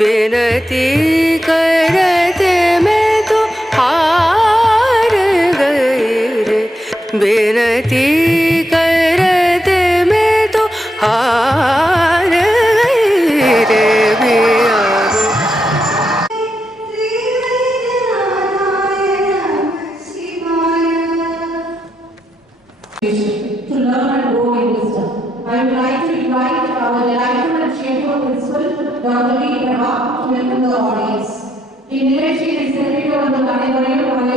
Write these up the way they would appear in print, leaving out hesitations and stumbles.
बेनती करते मैं तो हार गई रे, बेनती करते मैं तो हार गई रे बिया। To learn and grow in wisdom. I would like to invite our delightful and cheerful principal, Dr. V. Prabha, to welcome the audience. In village, she is secretary of the Kanevariya College.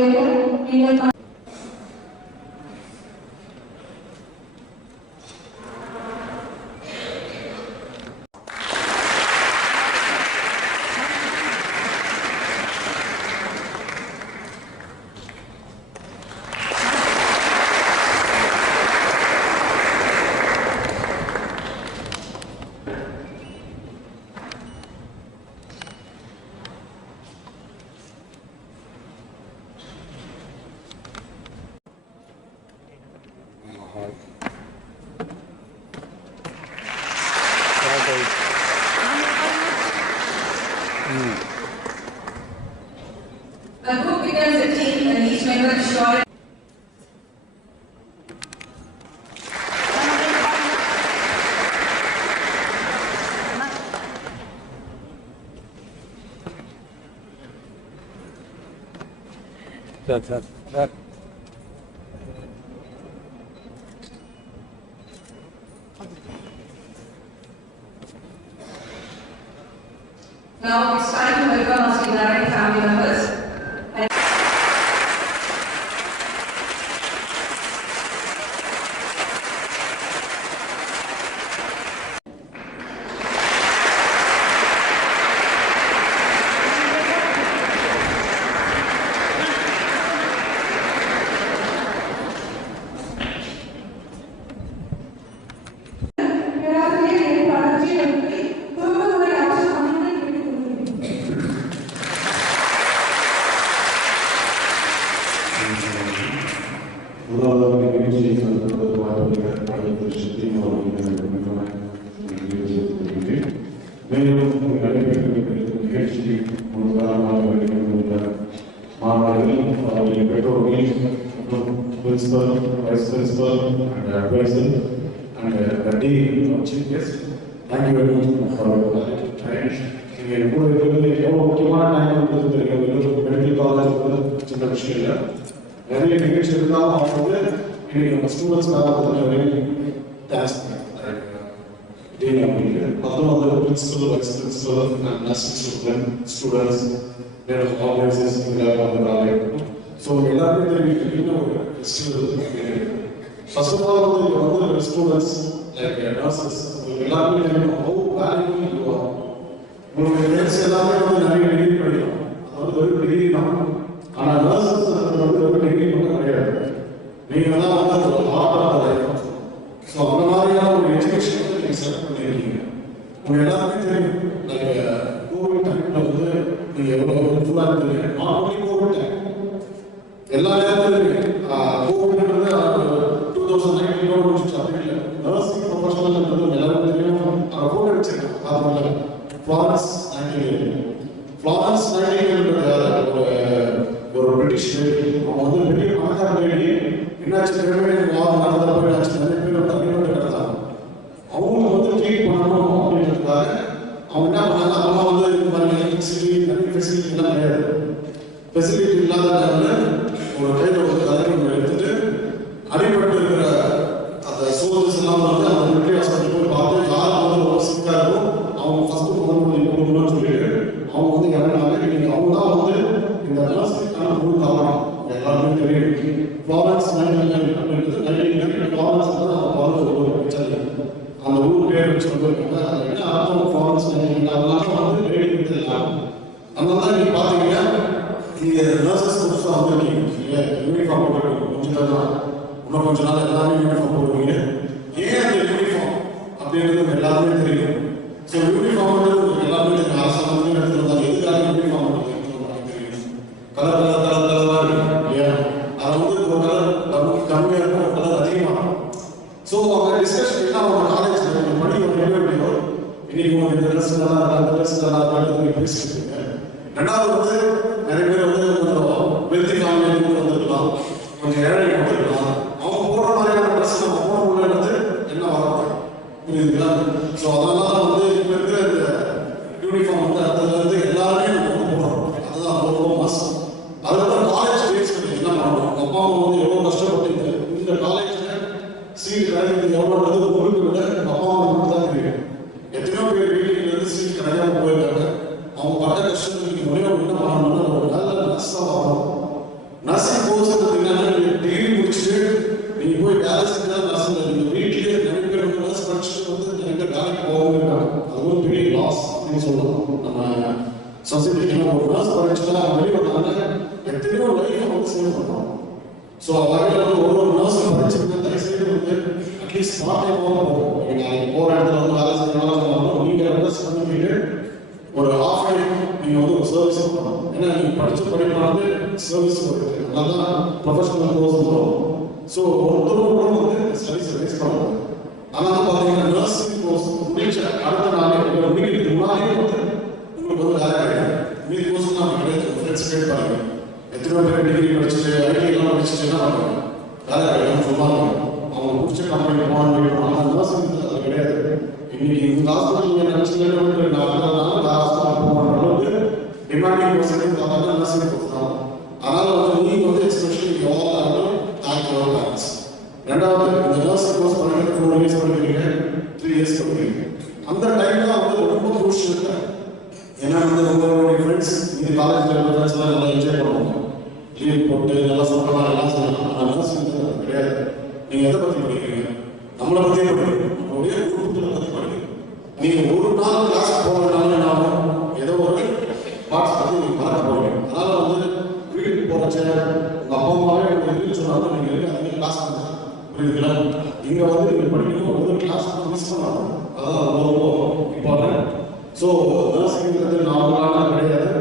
A group becomes a team and each member is sure. That. Now it's time to welcome our Srinarayan family members. Principal, Vice Principal, and Advisor, and the Dean of Chief Guest. Thank you very much for your time. Medical college சின்ன விஷயம் இல்லை, நிறைய நிகழ்ச்சி இருந்தாலும் அவங்க வந்து நம்ம ஸ்டூடெண்ட்ஸ்க்காக very task Dean அப்படிங்க அப்புறம் வந்து Principal, Vice Principal, and Assistant students, their organizers வந்து So, எல்லாருமே தெரிவிக்கிற ஒரு ஃபெஸ்டிவல். ஃபர்ஸ்ட் ஆஃப் ஆல் வந்து ஸ்டூடெண்ட்ஸ் லைக் நர்சஸ் எல்லாருமே தெரியும் how valuable you are. உங்களுக்கு ஃப்ரெண்ட்ஸ் எல்லாமே வந்து நிறைய டிகிரி படிக்கும், அதாவது ஒரு டிகிரி தான். ஆனால் நர்சஸ் வந்து ஒரு டிகிரி மட்டும் கிடையாது, நீங்கள் தான் வந்து ஒரு part of the life. So அந்த மாதிரியான ஒரு எஜுகேஷன் வந்து நீங்கள் செலக்ட் பண்ணியிருக்கீங்க. உங்கள் எல்லாருமே தெரியும் லைக் கோவிட் டைமில் வந்து நீங்கள் எவ்வளோ ஹெல்ப்ஃபுல்லாக இருந்தீங்க. நாட் ஒன்லி கோவிட் டைம், எல்லா நேரத்துலையுமே கோவிட்ன்றது 2019 முடிச்சு அப்படி இல்லை. நர்சிங் ப்ரொஃபஷனல்ன்றது எல்லாரும் தெரியும். ஃபோட்டோ வச்சிருக்கேன் பார்த்தோம்ல, ஃப்ளாரன்ஸ் நைட்டிங்கேல். ஃப்ளாரன்ஸ் நைட்டிங்கேல்ன்றது ஒரு பிரிட்டிஷ் லேடி. அவங்க வந்து பெரிய பணக்கார லேடி. என்னாச்சு, பிரமிட் வார் நடந்தப்போ என்னாச்சு, நிறைய பேர் வந்து அடிமையாக கிடந்தாங்க. அவங்க வந்து ட்ரீட் பண்ணணும் அப்படின்றதுக்காக அவங்க என்ன பண்ணாங்க, அவங்க வந்து இந்த மாதிரி எலக்ட்ரிசிட்டி நிறைய ஃபெசிலிட்டி எல்லாம் கிடையாது. ஃபெசிலிட்டி இல்லாத டைமில் ஒரு கையில் ஒரு கதையை எடுத்துட்டு அடிபட்டு இருக்கிற அந்த சோல்ஜர்ஸ் எல்லாம் வந்து அந்த மிலிட்டரி ஹாஸ்பிட்டல் போய் பார்த்து யார் வந்து ரொம்ப சிக்காக இருக்கும் அவங்க ஃபஸ்ட்டு முதல் கொடுக்கணும்னு சொல்லிட்டு அவங்க வந்து இறங்கினாங்க. இன்னைக்கு அவங்க தான் வந்து இந்த நர்சிங்கான முழு காரணம். எல்லாருமே தெரியும். ஃப்ளாரன்ஸ் நைட்டிங்கேல் அப்படின்றது நைட்டிங்கேல் ஃப்ளாரன்ஸ் தான் அவங்க பார்த்து ஒரு பிக்சர் அந்த ஊர் பேர் வச்சு வந்திருக்காங்க. அது என்ன அர்த்தம் ஃப்ளாரன்ஸ் நைட்டிங்கேல் அதெல்லாம் வந்து லேடி தெரியலாம். அதனால தான் நீங்கள் பார்த்தீங்கன்னா நீங்கள் நர்சஸ் புதுசாக வந்துருக்கீங்க, யூனிஃபார்ம் போட்டுருக்கீங்க. கொஞ்சம் தான் இன்னும் கொஞ்ச நாள் எல்லாமே யூனிஃபார்ம் போடுவீங்க. ஏன் அந்த யூனிஃபார்ம் அப்படின்றது எல்லாருமே தெரியும். ஸோ யூனிஃபார்ம்ன்றது உங்களுக்கு எல்லாமே தெரியும். அரசாங்கத்தையும் எடுத்துருந்தாங்க. எதுக்காக யூனிஃபார்ம் தெரியும். கலர் கலர் கலர் கலராக இருக்கு இல்லையா? அதை வந்து ஒரு கலர் கம்மியாக இருக்கும், ஒரு கலர் அதிகமாக இருக்கும். ஸோ அவங்க டிஸ்கஷன் என்ன, அவங்க காலேஜில் நீங்கள் படிக்க முடியோ இன்னைக்கு உங்களுக்கு இந்த ட்ரெஸ் நல்லா இருக்கா, அந்த ட்ரெஸ் நல்லா இருக்கான்னு நீங்கள் பேசிட்டு இருக்கீங்க. ரெண்டாவது வந்து நிறைய பேர் வந்து கொஞ்சம் வெல்த்தி ஃபேமிலியிலேருந்து வந்துருக்கலாம், கொஞ்சம் ஏழை வந்துருக்கலாம். அவங்க போடுற மாதிரியான ட்ரெஸ் நம்ம போட முடியறது என்ன வரணும், புரியுதுங்களா? ஸோ அதனால தான் வந்து இப்போ இருக்கிற இந்த யூனிஃபார்ம் வந்து அதுலேருந்து எல்லாருமே நம்ம வந்து போடுறோம். அதுதான் ரொம்ப மாசம். அதில் தான் காலேஜ் பேஸ் பண்ணி என்ன பண்ணணும், அப்பா அம்மா வந்து எவ்வளோ கஷ்டப்பட்டு இந்த காலேஜில் சீட் கிடைக்கிறது எவ்வளோன்றது உங்களுக்கு விட அப்பா அம்மா மட்டும் தான் தெரியும். எத்தனையோ பேர் வீட்டுலேருந்து சீட் கிடைக்காம போயிருக்காங்க. அவங்க பட்ட கஷ்டத்துக்கு முறையாக என்ன பண்ணணும்னா ஒரு நல்ல நர்ஸாக வரணும். நர்சிங் கோர்ஸ் பார்த்தீங்கன்னா நீங்கள் டிகிரி முடிச்சுட்டு நீங்கள் போய் வேலை செஞ்சால் நர்ஸில் நீங்கள் வீட்டிலே நிறைய பேர் வந்து நர்ஸ் படிச்சுட்டு வந்து நிறைய பேர் வேலைக்கு போகவே இருக்காங்க. அது ஒரு பெரிய லாஸ் அப்படின்னு சொல்லணும். நம்ம சொசைட்டிக்கு ஒரு நர்ஸ் படிச்சுட்டா வெளியே வந்தாங்கன்னா எத்தனையோ லைஃப்பை வந்து சேவ் பண்ணுறோம். ஸோ வகையில் வந்து ஒரு நர்ஸ் படிச்சுட்டு தயவுசெய்து வந்து அட்லீஸ்ட் பார்ட் டைமாக போகும். நீங்கள் போகிற இடத்துல வந்து வேலை செய்யணும், நீங்கள் ரெக்வஸ்ட் பண்ணிக்கிட்டு ஒரு ஆஃப் டே நீங்கள் வந்து ஒரு சர்வீஸ் பண்ணணும். ஏன்னா நீங்கள் படித்த படிப்பானது சர்வீஸ் வருது. அதனால தான் ப்ரொஃபஷனல் கோர்ஸ் வரும். ஸோ ஒருத்தரும் கூட வந்து ஸ்டடிஸ் வேஸ்ட் பண்ணணும். அதனால பார்த்தீங்கன்னா நர்சிங் கோர்ஸ் முடிச்ச அடுத்த நாளே முடிக்கிறதுக்கு முன்னாடியே வந்து உங்களுக்கு வந்து வேலை கிடையாது. மீதி கோர்ஸ் தான் கிடையாது. ஃப்ரெண்ட்ஸ் கேட் பாருங்க, எத்தனை பேர் டிகிரி படிச்சுட்டு ஐடிலாம் படிச்சுட்டு என்ன பண்ணுவாங்க, வேலை கிடையாது சொல்லுவாங்க. அவங்க பிடிச்ச கம்பெனி போகணும். ஆனால் நர்சிங் அது கிடையாது. இன்னைக்கு இந்த ஹாஸ்பிட்டல் நீங்கள் நினச்சிங்கன்னா நான் ஹாஸ்பிட்டல் போகிற அளவுக்கு டிமாண்டிங் பர்சன்டேஜ் பார்த்தா நர்சிங் கோர்ஸ் தான். அதனால் வந்து நீங்கள் வந்து எஸ்பெஷலி எவ்வளோ தேங்க் யுவர் பேரண்ட்ஸ். ரெண்டாவது இந்த நர்சிங் கோர்ஸ் பண்ணிட்டு 4 இயர்ஸ் படிக்கிறீங்க, 3 இயர்ஸ் படிக்கிறீங்க. அந்த டைம் தான் வந்து ரொம்ப குரூஷியல் இருக்கு. ஏன்னா வந்து உங்களுடைய ஃப்ரெண்ட்ஸ் இந்த காலேஜில் இருக்கிற ஃப்ரெண்ட்ஸ்லாம் நல்லா என்ஜாய் பண்ணுவாங்க, லீவ் போட்டு நல்லா சொல்லலாம், எல்லாம் சொல்லலாம். ஆனால் நர்சிங் கிடையாது. நீங்கள் எதை பற்றி படிக்கிறீங்க, நம்மளை பற்றியே படிக்கிறீங்க, நம்மளுடைய குடும்பத்தை பற்றி படிக்கிறீங்க. நீங்கள் ஒரு நாள் கிளாஸ் போகிறதுனால நானும் ஏதோ ஒரு பார்ட்ஸ் பற்றி நீங்கள் மறக்க போகிறீங்க. அதனால் வந்து வீட்டுக்கு போகிறச்ச உங்கள் அப்பா அம்மாவே உங்களுக்கு இருக்குன்னு சொன்னாலும் நீங்கள் இருக்கு அதிக கிளாஸ் பண்ணுங்க, புரியுதுங்களா? இங்கே வந்து நீங்கள் படிக்கணும், ஒரு கிளாஸ் மிஸ் பண்ணணும். அதுதான் ரொம்ப இம்பார்ட்டன்ட். ஸோ நர்சிங்கிறது நார்மலான கிடையாது.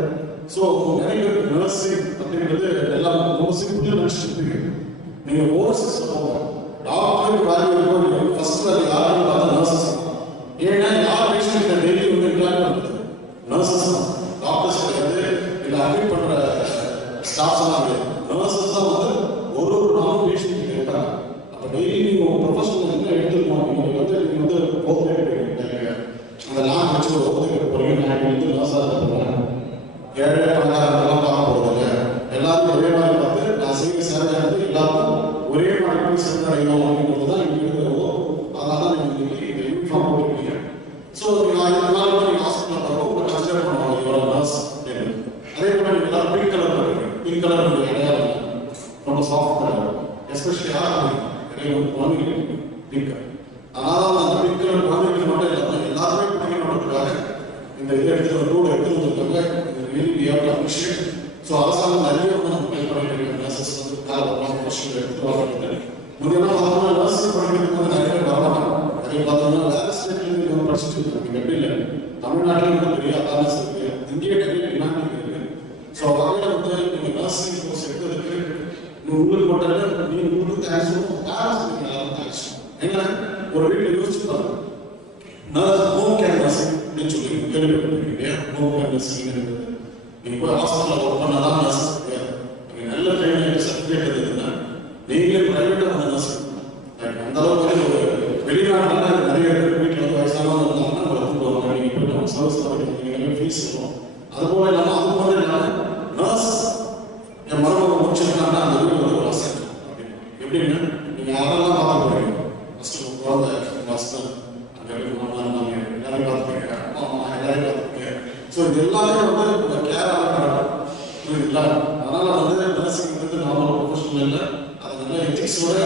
ஸோ நிறைய பேர் நர்சிங் அப்படிங்கிறது எல்லாம் ரொம்ப சிம்பிளாக நினச்சிட்டு இருக்கீங்க. நீங்கள் ஓவர்சீஸ் போங்க, டாக்டருக்கு வேல்யூ இருக்கோ ஃபர்ஸ்ட் அது யாருன்னு பார்த்தா நர்சஸ். ஏன்னா யார் பேஷண்ட் டெய்லி வந்து இன்ட்ராக்ட் பண்ணுறது நர்சஸ் தான், டாக்டர்ஸ் கிடையாது, இல்லை அட்மிட் பண்ணுற ஸ்டாஃப்ஸ் எல்லாம் கிடையாது. நர்சஸ் தான் வந்து ஒரு நாளும் பேஷண்ட் இருக்காங்க. அப்போ டெய்லி நீங்கள் உங்கள் ப்ரொஃபஷனல் என்ன எடுத்துருக்கோம், நீங்கள் வந்து ஓகே அந்த லாங் வச்சு ஒரு ஒத்துக்கிற போகிறீங்க. நான் வந்து நர்ஸாக இருப்பேன், ஏழை பணக்காரங்கெல்லாம் பார்க்க போகிறதில்ல, எல்லாருக்கும் ஒரே மாதிரி பார்த்து நான் செய்ய சேவை வந்து எல்லாருக்கும் ஒரே மாதிரி போய் சென்றடையணும் அப்படின்றது தான் எனக்கு இருக்கிறதோ. அதனால தான் நீங்கள் இந்த யூனிஃபார்ம் போட்டுருக்கீங்க. ஸோ நான் இந்த நாள் நீங்கள் ஹாஸ்பிட்டலில் பார்க்க உங்களை கன்சிடர் பண்ணுவாங்க இவ்வளோ நர்ஸ் அப்படின்னு. அதே போல் நீங்கள் எல்லாரும் பிங்க் கலர் இருக்குது, பிங்க் கலர் உங்களுக்கு கிடையாது, ரொம்ப சாஃப்ட் கலர், எஸ்பெஷலி யாரும் குழந்தைங்க பிங்க் கலர். அதனால அந்த பிங்க் கலர் குழந்தைங்களுக்கு மட்டும் இல்லாமல் எல்லாருமே பிடிக்கணுன்றதுக்காக இந்த இதை எடுத்து ரூல் எடுத்து வந்திருக்காங்க. ஸோ அரசாங்கம் நிறைய வந்து நம்ம பே பண்ணிட்டு இருக்க நர்சஸ் வந்து கொஸ்டின் எடுத்து வராங்க. முன்னெல்லாம் பார்த்தோம்னா நர்சிங் படிக்கிறதுக்கு வந்து நிறைய பேர் வராங்க. அதே பார்த்தோம்னா வேற ஸ்டேட்லேருந்து இங்கே படிச்சுட்டு இருக்காங்க. எப்படி இல்லை, தமிழ்நாட்டில் வந்து பெரிய அவேர்னஸ் இருக்குது, இந்திய நிறைய டிமாண்டிங் இருக்குது. ஸோ வகையில் வந்து நீங்கள் நர்சிங் கோர்ஸ் எடுத்ததுக்கு உங்களுக்கு மட்டும் நீங்க உங்களுக்கு தேங்க்ஸ் சொல்லுவோம், பேரண்ட்ஸ் எல்லாரும் தேங்க்ஸ். ஏன்னா ஒரு வீட்டில் யோசிச்சு பாருங்க, நர்ஸ் ஹோம் கேர் நர்சிங் அப்படின்னு சொல்லி கேள்விப்பட்டிருக்கீங்க. ஹோம் கேர் நர்சிங் நீங்க போய் ஹாஸ்பிட்டலில் ஒர்க் பண்ணாதான் நர்ஸ். நீங்க நல்ல ட்ரைனிங் சர்டிஃபிகேட் இருந்ததுன்னா நீங்களே பிரைவேட்டாக வந்து நர்ஸ். அந்த அளவுக்கு ஒரு வெளிநாட்டுல நிறைய பேர் வீட்டில் வந்து வயசானவங்க இருந்தாங்கன்னா நம்ம எடுத்துட்டு வருவாங்க. நீங்கள் போய் நம்ம சர்வீஸ் பண்ணிட்டு ஃபீஸ் இருக்கும். அது போல இல்லாமல் அது போல இல்லாமல் நர்ஸ் என் மருமக முடிச்சிருக்காங்கன்னா அந்த வீடு வந்து ஒரு அசட் அப்படின்னு. எப்படின்னா நீங்கள் யாரெல்லாம் பார்க்க போறீங்க, ஃபஸ்ட்டு குழந்தை ஹஸ்பண்ட் அங்கே மாமனார் எல்லாரையும் பார்த்துருக்கீங்க, அப்பா அம்மா எல்லாரையும் பார்த்துருக்கீங்க. ஸோ இது எல்லாமே வந்து இந்த கேராக புரியுதுங்களா? அதனால் வந்து நர்சிங் வந்து நார்மல் ப்ரொஃபஷனல் இல்லை, அதை நல்லா எத்திக்ஸோட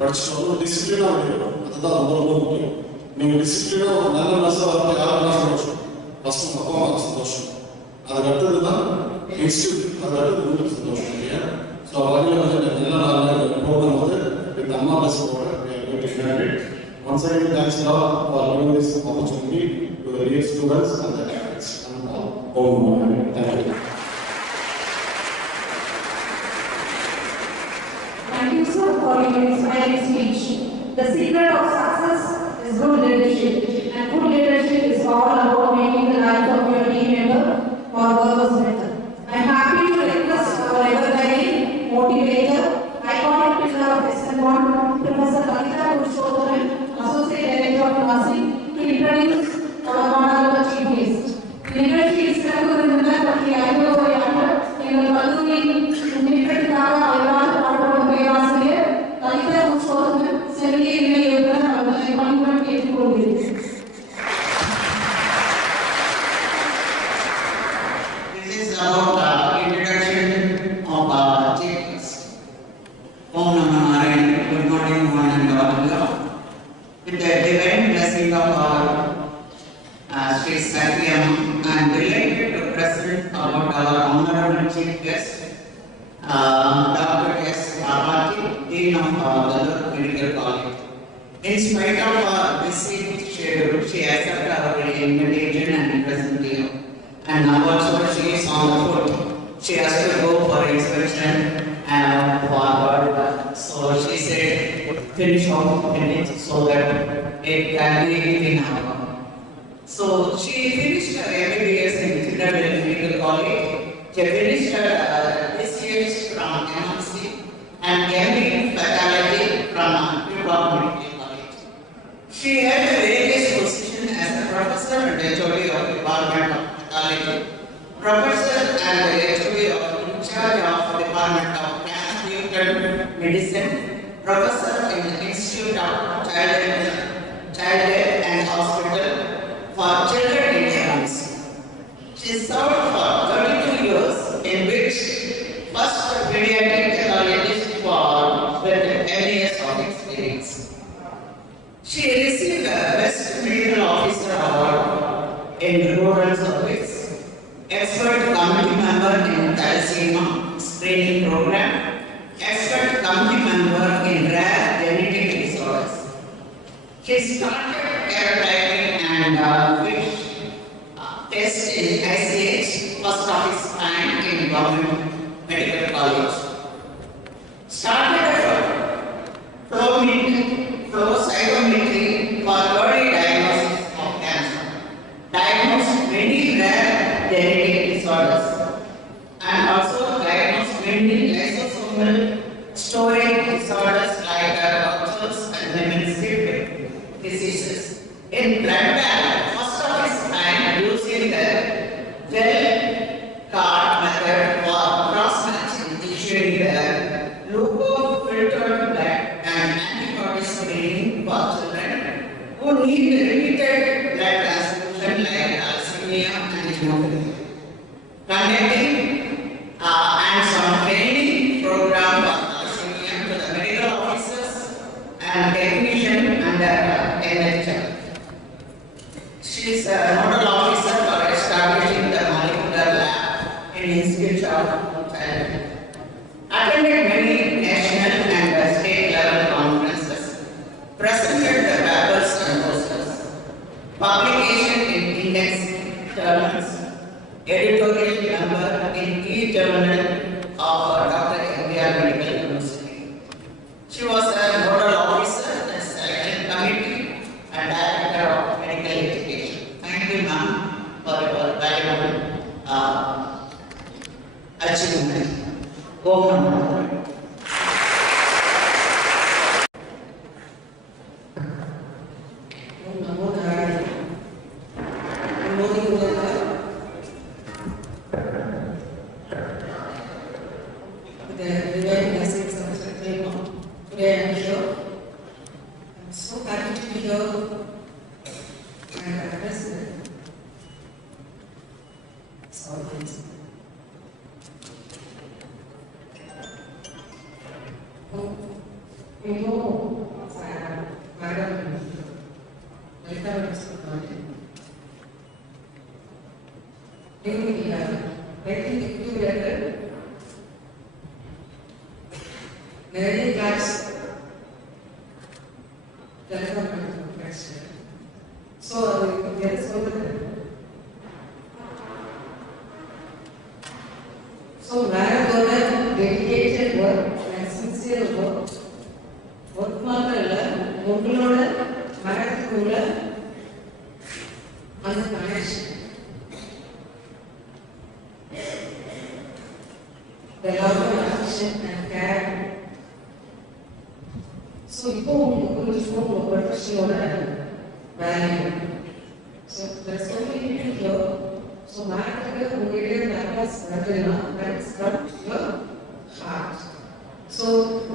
படிச்சுட்டு வந்து டிசிப்ளினாக இருக்கணும். அதுதான் ரொம்ப ரொம்ப முக்கியம். நீங்கள் டிசிப்ளினாக ஒரு நல்ல நர்ஸாக வரப்போ யாரெல்லாம் சந்தோஷம், ஃபஸ்ட்டு அப்பா அம்மா சந்தோஷம், அதுக்கு அடுத்தது தான் இன்ஸ்டியூட், அதுக்கு அடுத்தது உங்களுக்கு சந்தோஷம் இல்லையா? ஸோ வகையில் வந்து நல்ல நாளில் ப்ரோக்ராம் வந்து இந்த அம்மா பஸ்ஸோட once again thanks a lot for giving this opportunity to the dear students and the parents and all. Thank you. Thank you, sir, for your inspiring speech. The secret of success is good leadership, and good leadership is all about making the life of your team member or workers better. I am happy to request our ever-guiding motivator, iconic pillar of SM1, Professor Kavita Purushothaman, Associate Director of Nursing, to introduce our honorable chief guest. Leadership is recognized for the idea of எங்கள் கல்லூரியின் முன்னேற்றத்துக்காக எல்லாரும் பாடுபடும் பேராசிரியர் கவிதா புருஷோத்தமன் செல்லிய இணை இயக்குனர் அவர்களை பணிவுடன் கேட்டுக்கொள்கிறேன். This is about introduction of chiefs. Om Namah Narayana. Good morning, one and all. With the divine blessing of our Sri Satyam, I am delighted to present about our honorable chief guest, Dr. S. Rabati, Dean of Vellore Medical College. In spite of her busy schedule, she accepted our invitation and present here. And now also she is on the foot. She has to go for inspection and forward. So she said, finish off minutes so that it can be enough. So she finished her MBBS in Citadel Medical College. She finished her BCS from MRC and MD in Faculty from Pure Medical College. She held various positions as a professor and HOD of Department of Pathology, professor and HOD of in charge of Department of Transfusion Medicine, professor in the Institute of Child and Hospital for Children in Airlines. She served for 32 years, in which first pediatric pathologist with 10 years of experience. She received the Best Medical Officer Award in Rural Service, Expert Committee Member in Thalassemia Screening Program, Expert Committee Member in Rare Genetic Disorders. She started chiropractic and which test in ICH, first of its kind in Government Medical College. Started flow cytometry for early diagnosis of cancer. Diagnosed many rare genetic disorders and also diagnosed many lysosomal storage disorders like ulcers and women's diseases. In blood bank, first of its kind using the gel card method for cross-matching, issuing the leuko-filtered blood and antibody screening for children who need repeated blood transfusion like thalassemia and hemophilia. Conducting and some training program for thalassemia to the medical officers and technicians under NHF. achievement. Om Namah Narayana. So marathon dedicated work and sincere work. Work மாத்திரல்ல உங்களோட மனதுக்குள்ள அந்த connection the love and affection and care. So இப்போ உங்களுக்கு புரிஞ்சுக்கோ உங்க ப்ரொஃபஷனோட value. So there's so many people here. So marathon உங்களுடைய nervous வருதுன்னா that's from your heart. So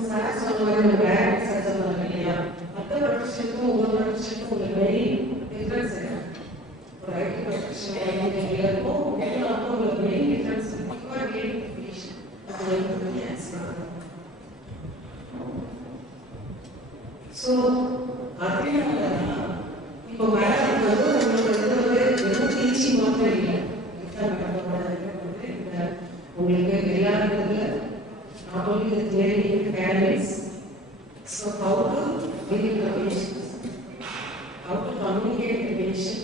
sir சொன்ன மாதிரி வேற சார் சொன்னாங்க இல்லையா மற்ற ப்ரொஃபஷனுக்கும் உங்க ப்ரொஃபஷனுக்கும் ஒரு வெரி டிஃபரன்ஸ் இருக்கு. ஒரு ஐடி ப்ரொஃபஷன் இருக்கும் உங்களுக்கு ஒரு வெரி டிஃபரன்ஸ் இருக்கு. So, அப்படின்னா இப்போ மேடம் வந்து உங்களுக்கு டீச்சிங் மாத்திரம் இல்லை உங்களுக்கு எல்லாருக்குள்ள not only the theory academics, so how to deal with the patient, how to communicate with the patient.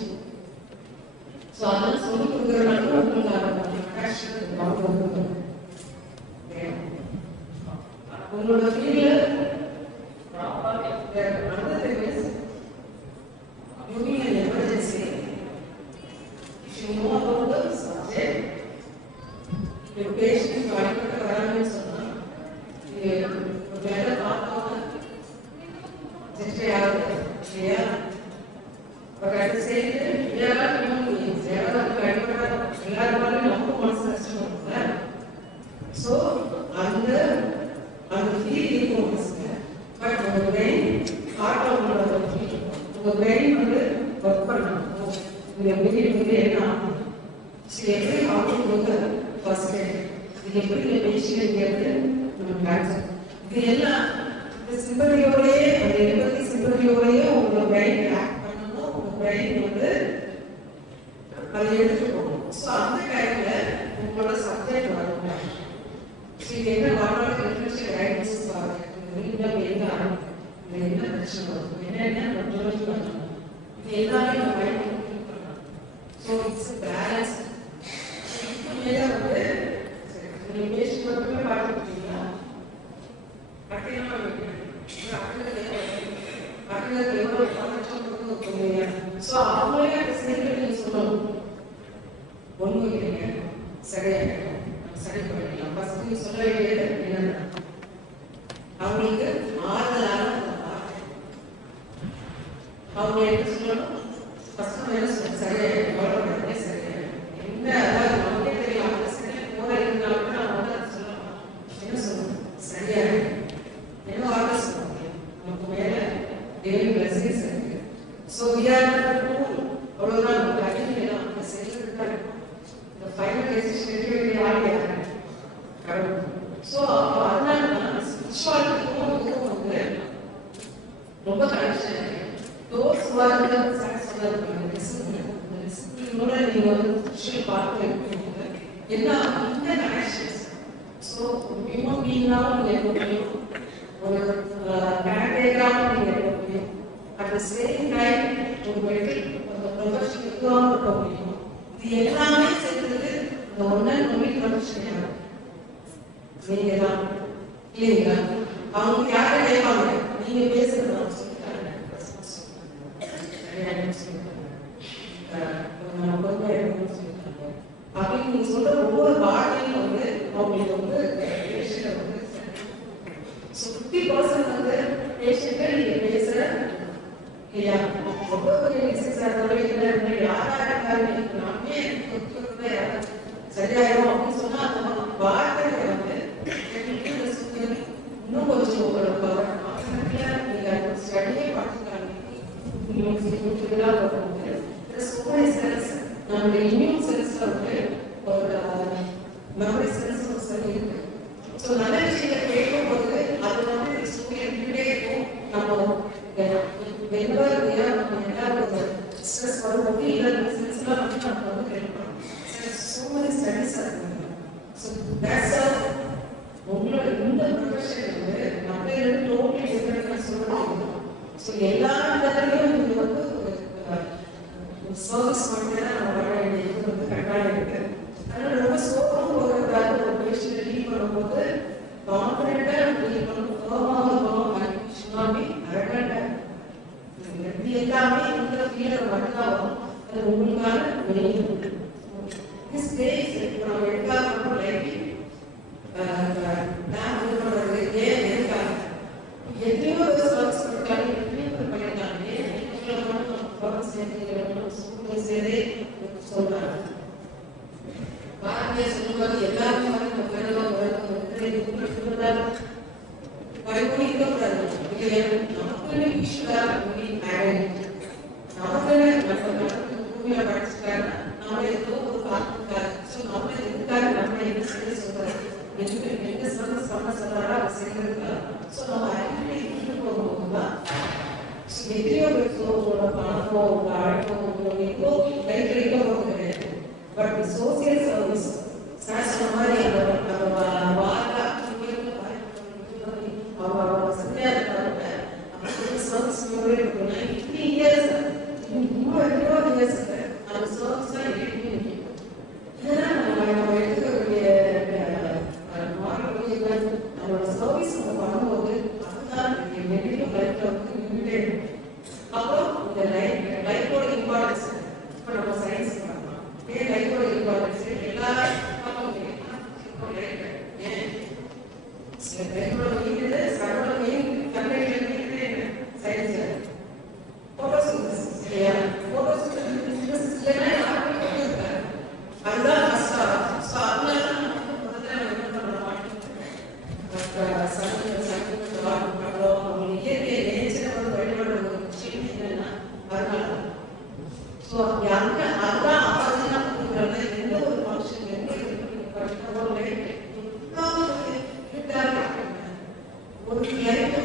So அதெல்லாம் சொல்லி கொடுக்குறதுனால உங்களுக்கு அட்டாச்மெண்ட் பண்ணுறது உங்களோட ஃபீல்ட்ல another thing is during an emergency if you know about the subject your patient காய்கட்ட வராங்கன்னு சொன்னா ஒரு வேலை பார்த்தோன்னா ஜெஸ்ட் யாரு இல்லையா but at the same time எல்லாரும் எல்லாரும் காய்கட்ட எல்லாரும் நமக்கு மனசு கஷ்டம் இருக்குல்ல ஸோ அந்த ஃபீல் இருக்கும் பட் உங்க பிரெயின் ஹார்ட் ஆகும்போது உங்க பிரெயின் வந்து ஒர்க் பண்ணணும் உங்க பிரெயின் வந்து என்ன ஆகும் எப்படி ஆகும்போது ஃபர்ஸ்ட் இது எப்படி இந்த பேசிக்கிறது நம்ம கேன்சர் இது எல்லாம் இந்த சிம்பதியோடையே அந்த எம்பதி சிம்பதியோடையே உங்க பிரெயின் ஆக்ட் பண்ணணும் உங்க பிரெயின் வந்து அதை எடுத்துட்டு போகணும் ஸோ அந்த டைம்ல உங்களோட சப்ஜெக்ட் வரும் ஸோ இது என்ன வாட்டோட டிஃபரன்ஷியல் டயக்னோசிஸ் பாருங்க என்ன ஆரம்பிக்கும் என்ன பிரச்சனை வரும் என்ன பண்ணணும் இது எல்லாமே நம்ம மைண்ட் பண்ணலாம் ஸோ இட்ஸ் பேலன்ஸ் வந்து நீங்க பேசிட்டு மட்டுமே பார்த்துக்கிட்டீங்களா ஸோ அவங்களே அந்த செயல்களை சொல்லணும் ஒன்றும் இல்லைங்க சரியாக சரி பண்ணிக்கலாம் ஃபர்ஸ்ட் சொல்ல வேண்டியது என்னன்னா அவங்களுக்கு ஆறுதலான அவங்க என்ன சொல்லணும் ஃபர்ஸ்ட் என்ன சொல்ல சரியாக சரியாக என்ன அதாவது நமக்கே தெரியும் அவங்க சரியாக போக இருந்தாலும் கூட அவங்க சொல்லணும் என்ன சொல்லணும் சரியாக என்ன வார்த்தை சொல்லுவாங்க நமக்கு மேல டெய்லி பிளஸிங்ஸ் இருக்கு ஸோ அவ்வளோதான் நமக்கு அடிமையில அவங்க செயல்கள் தான் இந்த ஃபைனல் டெசிஷன் எடுக்க வேண்டிய ஆள் யாரு கடவுள் ஸோ அதனால ரொம்ப கனெக்ஷன் தோஸ் வார்த்தை டிசிப்ளினோட நீங்க வந்து ஸ்பெஷல் பார்த்து என்ன இந்த கனெக்ஷன்ஸ் ஸோ ஹியூமன் பீயிங்காகவும் நீங்க இருக்க முடியும் ஒரு கேரக்டராகவும் நீங்க இருக்க முடியும் அட் த சேம் டைம் ஒரு மெடிக்கல் அந்த ப்ரொஃபஷனுக்காகவும் இருக்க முடியும் இது எல்லாமே சேர்ந்தது இந்த ஒன்னன் ஒன்லி ப்ரொஃபஷன் யாரும் நீங்க தான் இல்லைங்களா அவங்க யாரை கேட்பாங்க நீங்க பேசுறது அவங்க சொல்லிட்டாங்க அப்படின்னு நீங்க சொல்ற ஒவ்வொரு வார்த்தையும் வந்து அவங்களுக்கு வந்து பேஷண்ட்டை வந்து 50% வந்து பேஷண்ட்டை நீங்கள் பேசுகிற இல்லையா ரொம்ப பெரிய டிசீஸாக இருந்தாலும் யாராக இருந்தாலும் நாமே சரியாயிடும் அப்படின்னு சொன்னால் அந்த வார்த்தையை வந்து இன்னும் கொஞ்சம் ஒரு நீங்கள் ஸ்டடியே பார்த்துக்காங்க நம்மளுடைய இம்யூன் செல்ஸ்ல வந்து ஒரு மெமரி செல்ஸ் ஒரு செல் இருக்கு. ஸோ நல்ல விஷயத்தை கேட்கும் போது அது வந்து இருந்துகிட்டே இருக்கும். நம்ம எல்லாரும் ஸ்ட்ரெஸ் வரும்போது இதெல்லாம் செல்ஸ்லாம் வந்து நம்ம வந்து கேட்கணும். ஸோ மெனி ஸ்டடிஸ் இருக்கு. ஸோ தட்ஸ் உங்களோட இந்த ப்ரொஃபஷன் வந்து நம்ம டோட்டலி டிஃபரெண்ட் சொல்லுவாங்க. ஸோ எல்லா இடத்துலையும் இது வந்து சர்வீஸ் பண்ணி நம்ம வர வேண்டிய இது வந்து கட்டாயம் இருக்கு. அதனால ரொம்ப சோகம் போகிறதால ஒரு பேஷண்ட் டீல் பண்ணும்போது கான்ஃபிடென்ட்டாக டீல் பண்ணணும். சோகமாக இருக்கணும். சுனாமி அரகண்டா எப்படி எல்லாமே இந்த ஃபீல்டில் மட்டும்தான் வரும். அது உங்களுக்கான வெளியே திஸ் டேஸ் இப்போ நம்ம எடுக்காம லைஃப் நான் இது பண்ணுறது ஏன் இருக்காங்க எத்தனையோ சர்வீஸ் கொடுத்தாங்க எத்தனையோ பண்ணியிருக்காங்க சேர்ந்தே சொல்றாங்க. பாரதிய சொல்லுவாங்க எல்லாருமே நமக்குன்னு ஈஸ்வரா நமக்குன்னு பூமியில படிச்சுட்டாங்க. நம்ம ஏதோ ஒரு பார்த்துருக்காரு. ஸோ நம்ம எதுக்காக நம்ம என்ன செய்ய சொல்றாரு எந்த சர்வீஸ் பண்ண சொல்றாரோ அதை செய்யறதுக்காக. ஸோ நம்ம ஆக்டிவிட்டி போகும்போதுதான் எத்தனையோ பேர் பணமோ அழகோ எங்கோ லைஃப்ல இருக்க போகிறது கிடையாது. பட் சோசியல் சர்வீஸ் சார் சொன்ன மாதிரி அந்த வாரா அவங்க சரியா இருக்காங்க. சர்வீஸ் இருக்குன்னா 3 இயர்ஸ் இன்னும் இயர்ஸ் அந்த சர்வீஸ் தான் எடுக்கணும். இதெல்லாம் நம்ம எடுத்துக்கக்கூடிய நம்மளோட சர்வீஸ் நம்ம பண்ணும்போது அதுதான் மெடிக்கல் லைஃப்ல வந்து நின்றுட்டே இருக்கும். அப்புறம் இந்த லைஃபோட இம்பார்ட்டன்ஸ் இப்போ நம்ம சயின்ஸ் பண்ணலாம். ஏன் லைஃபோட இம்பார்ட்டன்ஸ் எல்லாரும் லைஃபோட வீடு சரோட மெயின் கண்டக்ட் சயின்ஸ் போட்டோசிந்தசிஸ் இல்லையா? போட்டோசிந்தசிஸ் இல்லைன்னா அதுதான் கஷ்டம். ஸோ அதனால இயற்கை நேச்சர் வந்து வழிபடுற ஒரு விஷயம் என்னன்னா அதனால ஸோ அதுதான் அவசியம் கொடுக்குறது. எந்த ஒரு ஃபங்க்ஷன் எந்த ஒரு லைஃப்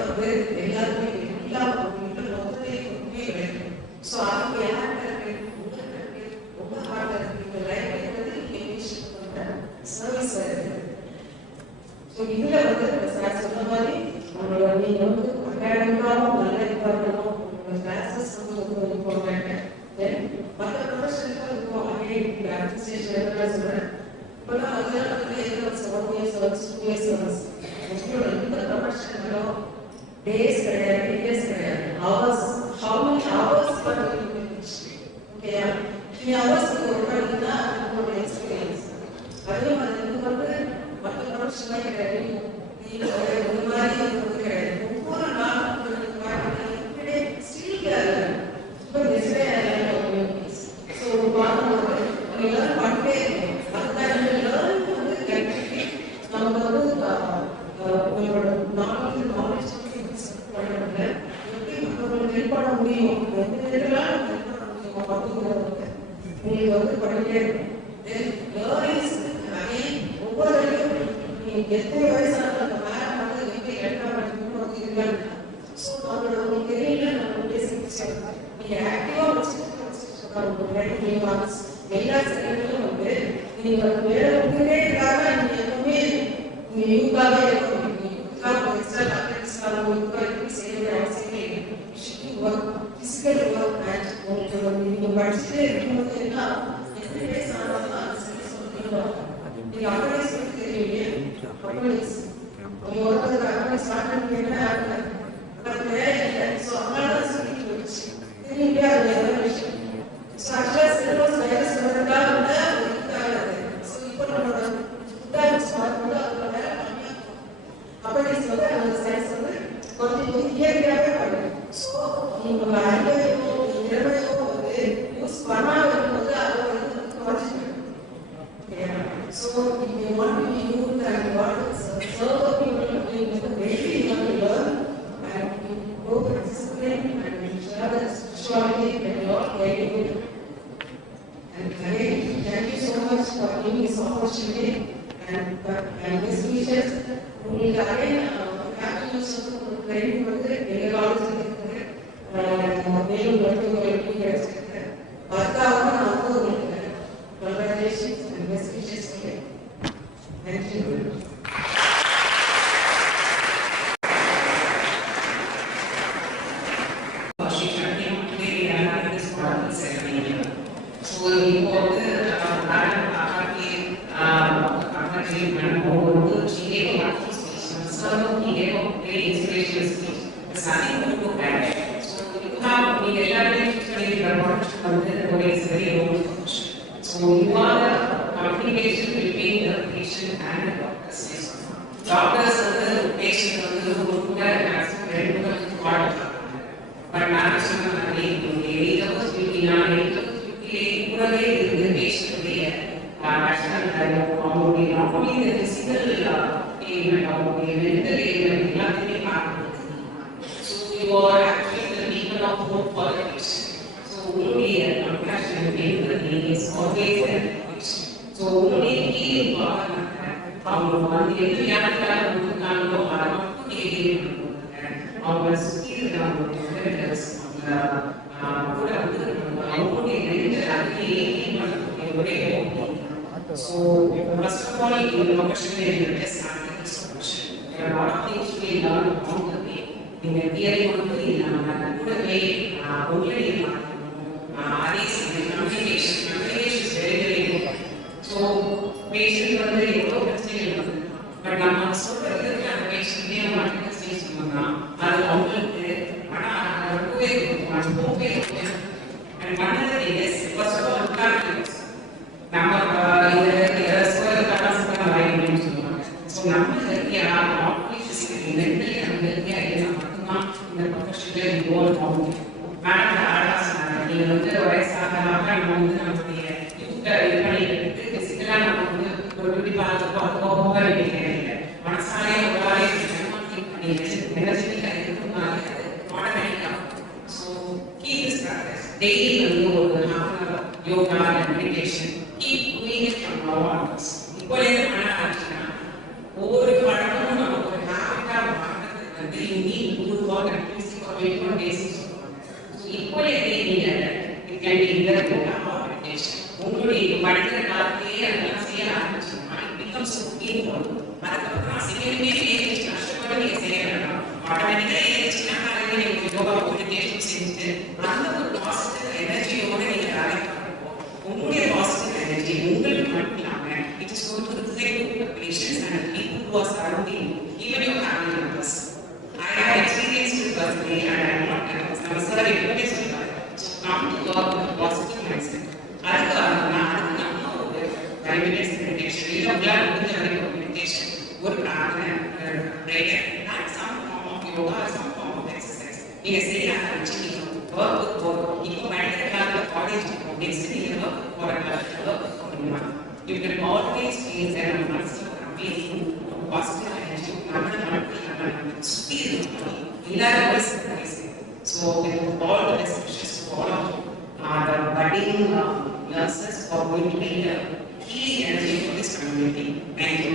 வந்து எல்லாருமே இல்லாமல் மொத்தத்தை கிடைக்கும். ஸோ அவங்க யாருக்கு ரொம்ப ஹார்டாக இருக்கு இந்த லைஃப் வந்து சர்வீஸ் இருக்கு. ஸோ இதில் வந்து சார் சொன்ன மாதிரி உங்களோட நீங்கள் வந்து அகாடமிக்காகவும் நல்ல இதாக இருக்கணும். உங்களோட கிளாஸஸ் வந்து ரொம்ப இம்பார்ட்டன்ட். தென் மற்ற ப்ரொஃபஷனுக்கு இருக்கும் அங்கே அட்மினிஸ்ட்ரேஷன் எல்லாம் சொல்கிறேன். இப்போலாம் அதெல்லாம் வந்து எதோ 7 years சர்வீஸ் 2 years சர்வீஸ் உங்களோட இந்த ப்ரொஃபஷனில் டேஸ் கிடையாது இயர்ஸ் கிடையாது ஹவர்ஸ். ஹவு மெனி ஹவர்ஸ் ஓகேயா? 3 hours ஒரு நாள் இருந்தால் உங்களோட எக்ஸ்பீரியன்ஸ். அதே மாதிரி இது வந்து மற்ற ப்ரொஃபஷன்லாம் கிடையாது. இந்த மாதிரி வந்து கிடையாது. ஒவ்வொரு நாளும் இப்போ ஸோ பார்க்கும்போது எல்லாரும் பண்ணிட்டே இருக்கணும். அதுதான் இந்த லேர்னிங் வந்து கண்டிப்பாக நமக்கு வந்து உங்களோட நாலேஜ் பண்ணுறதுல எப்படி மற்றவங்களுக்கு ஹெல்ப் பண்ண முடியும் எந்த நேரத்தில் ஹெல்ப் பண்ண முடியும் பார்த்துக்கிறது நீங்கள் வந்து பண்ணிட்டே இருக்கணும். லேர்னிங்ஸ் அகைன் ஒவ்வொரு நீங்கள் எத்தனை வயசானாலும் அந்த மேம் வந்து எப்படி எடுக்க இருக்காங்க. ஸோ அவங்களோட உங்களுக்கு தெரியல நம்ம பேசி நீங்கள் ஆக்டிவாக வச்சுட்டு எல்லா செகண்ட்லையும் வந்து நீங்கள் வேற ஒன்றுமே இருக்காங்க. நீங்கள் எப்பவுமே நீங்கள் யூக்காகவே இருக்கணும். யூக்காக எக்ஸ்ட்ரா டாக்டர்ஸ்க்காக யூக்காக எப்படி செய்ய வேண்டிய அவசியமே இல்லை. ஒர்க் ஃபிசிக்கல் ஒர்க் அண்ட் உங்களுக்கு நீங்கள் படிச்சுட்டே இருக்கும்போது என்ன எத்தனை வயசு ஆனாலும் அது சொல்லி சொல்லுவீங்க. நீங்கள் அட்வைஸ் பண்ணி தெரியலையே அட்வைஸ் உங்கள் ஒர்க்கு அட்வைஸ் ஸ்டார்ட் பண்ணிங்கன்னா அது வேலை இல்லை. ஸோ அதனால தான் சொல்லி போயிடுச்சு தெரியலையே அது வேற விஷயம். ஸோ ஆக்சுவலாக சிலபஸ் வேலை சொல்கிறதுக்காக ஒரு இதுக்காக. ஸோ இப்போ நம்மளோட புத்தகம் ஸ்டார்ட் just உங்களுக்கு அதே கேப்டன்ஸ் ஒரு ட்ரைனிங் வந்து எங்கள் காலேஜில் இருக்குது மேலும் மருத்துவர்களுக்கும் கிடைச்சிருக்கு. அதுக்காக தான் நான் வந்து உங்களுக்கு கங்க்ராச்சுலேஷன்ஸ் அண்ட் பெஸ்ட் விஷஸ் சொல்கிறேன். Thank you. So you are the communication between the patient and the doctors. Doctors and the patient are the good part. But management are the patient not only the physical ailment or the mental ailment. So you are actually the beacon of hope for the patient. So only a compassion is always there. So only So first of all, you will question the test answer this question. There are a lot of things we learn along the way. In the theory, only communication is very, very important. So patient is very important. But நம்ம சொல்றது patient and another is first of all confidence. நம்ம இந்த so நம்ம ஹெல்த்தியாக operation mentally நம்ம ஹெல்த்தியாக இருந்தால் மட்டும்தான் இந்த ப்ரொஃபஷனில் இன்வால்வ் ஆக முடியும். மேடம் ஆடாக சொன்னாங்க, நீங்கள் வந்து வயசாக நம்ம வந்து நம்மளுடைய யூத்தை இது பண்ணிட்டு ஃபிசிக்கலாக நம்ம வந்து ஒரு பியூட்டி பார்த்துக்கோ அதுக்கோ போக வேண்டிய தேவையில்லை. மனசாலே ஒரு வேலையை திங்க் பண்ணி எனர்ஜெட்டிக்காக இருக்குமா ஆட்டோமேட்டிக்காக. So keep this practice daily வந்து ஒரு yoga and meditation keep doing it from now onwards. இப்போ என்ன பண்ண ஆரம்பிச்சீங்கன்னா ஒவ்வொரு பழக்கமும் நமக்கு ஒரு ஹேபிட்டாக மாற்றத்துக்கு வந்து you need to do work and music for 21 days சொல்லுவாங்க. ஸோ இப்போ நீங்கள் it can be either yoga or meditation. உங்களுடைய படிக்கிற காலத்திலேயே அதெல்லாம் செய்ய ஆரம்பிச்சீங்கன்னா it becomes routine for you. அதுக்கப்புறம் சிறிய கஷ்டப்பட்டு நீங்கள் செய்ய வேண்டாம். ஆட்டோமேட்டிக்காக ஏறிச்சுன்னா நீங்கள் யோகா மெடிடேஷன் செஞ்சுட்டு அந்த ஒரு பாசிட்டிவ் எனர்ஜியோட நீங்கள் வேலை உங்களுடைய பாசிட்டிவ் எனர்ஜி உங்களுக்கு மட்டும் இல்லாமல் it is going to reflect to the patients and the people who are surrounding even your family members. I have experienced it personally and I am not நம்ம சார் எப்பவுமே சொல்லுவாங்க so come to work with positive mind set. அதுக்காக நம்ம ஒரு 5 minutes meditation இல்லை உங்களால் முடிஞ்ச வரைக்கும் மெடிடேஷன் ஒரு பிரார்த்தனை prayer and some form of yoga some form of exercise நீங்கள் செய்ய ஆரம்பிச்சு ஒர்க் வித் ஒர்க். இப்போ படிக்கிற காலத்தில் college next year for a work for a month. You can always feel that a month of feeling positive energy. So with all the best wishes to all of you, the budding nurses are going to be a key energy for this community. Thank you.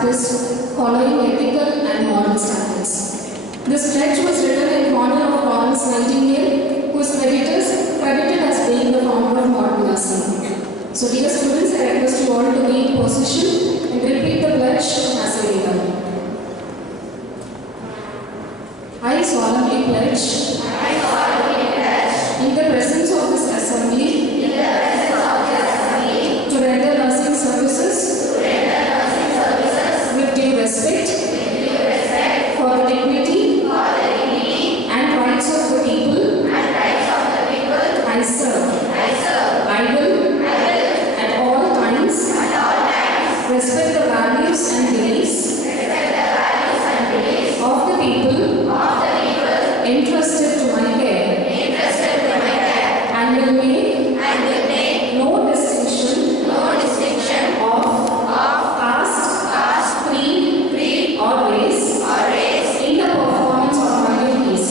practice following ethical and moral standards. This pledge was written in honor of Lawrence Nightingale, whose credited as being the founder of modern nursing. So dear students, I request you all to be in position and repeat the pledge as I read. I solemnly pledge in the presence of this assembly to render nursing services with due respect for the dignity and rights of the people I serve. I will at all times respect the values and beliefs of the people entrusted to my care and will make no distinction of caste, creed or race in the performance of my duties.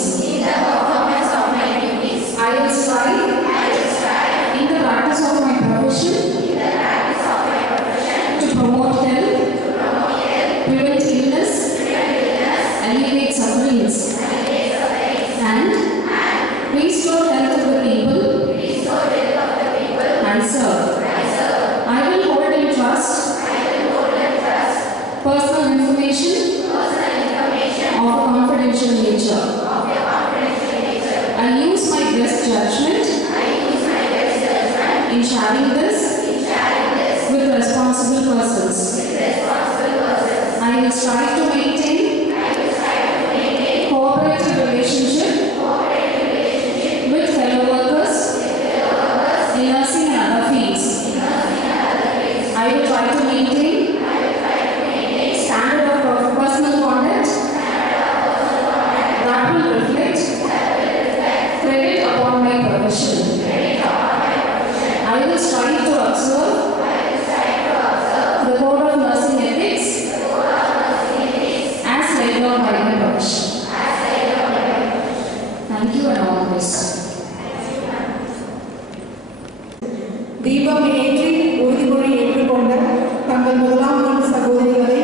I will strive in the practice of my profession to promote health, prevent illness, alleviate sufferings, and restore health of the people I serve. I will hold in trust personal information of a confidential nature. I use my best judgment in sharing this with responsible persons. I will strive to maintain cooperative relationship with fellow workers in nursing and other fields. I will try to maintain standard of personal conduct that will reflect credit upon my profession. I will strive to observe the code of nursing ethics as laid down by my profession. Thank you and all the best. தீபம் ஏற்றி உறுதிமொழி ஏற்றுக்கொண்ட தங்கள் முதலாம் ஆண்டு சகோதரிகளை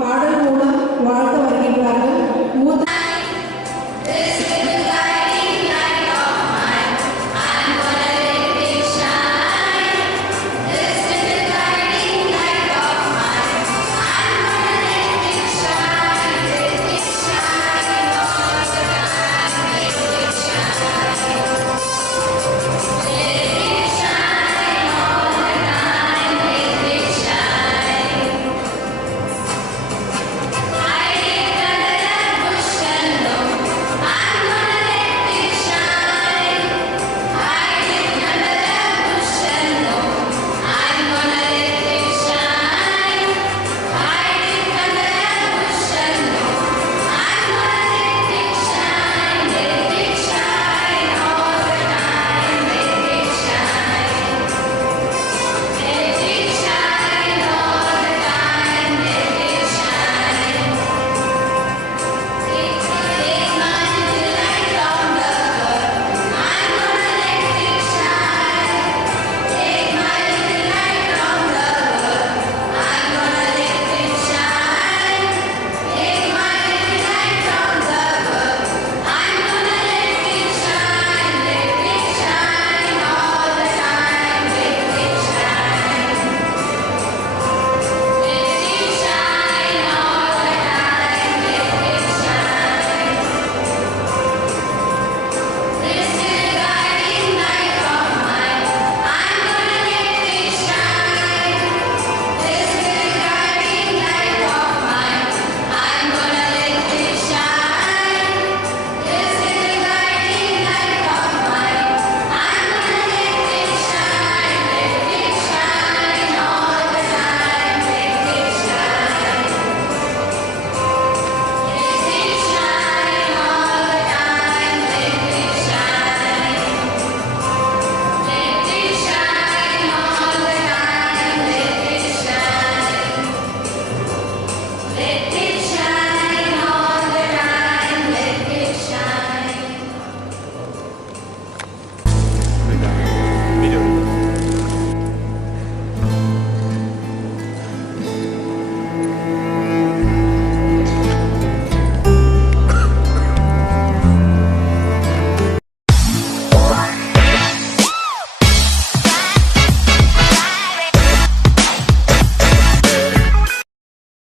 பாடல் மூலம் வாழ்த்த வருகின்றார்கள். மூத்த Let